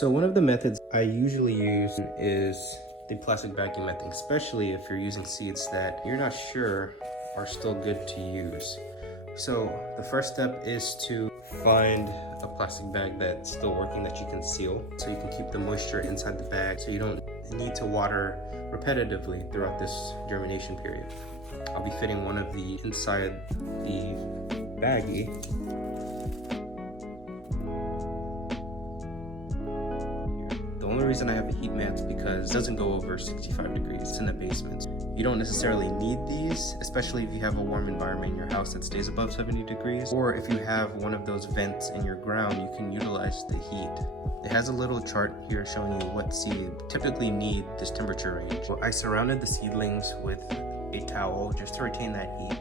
So one of the methods I usually use is the plastic bagging method, especially if you're using seeds that you're not sure are still good to use. So the first step is to find a plastic bag that's still working that you can seal, so you can keep the moisture inside the bag so you don't need to water repetitively throughout this germination period. I'll be fitting one of the inside the baggie. The only reason I have a heat mat is because it doesn't go over 65 degrees. It's in the basement. You don't necessarily need these, especially if you have a warm environment in your house that stays above 70 degrees, or if you have one of those vents in your ground, you can utilize the heat. It has a little chart here showing you what seed typically need this temperature range. So I surrounded the seedlings with a towel just to retain that heat.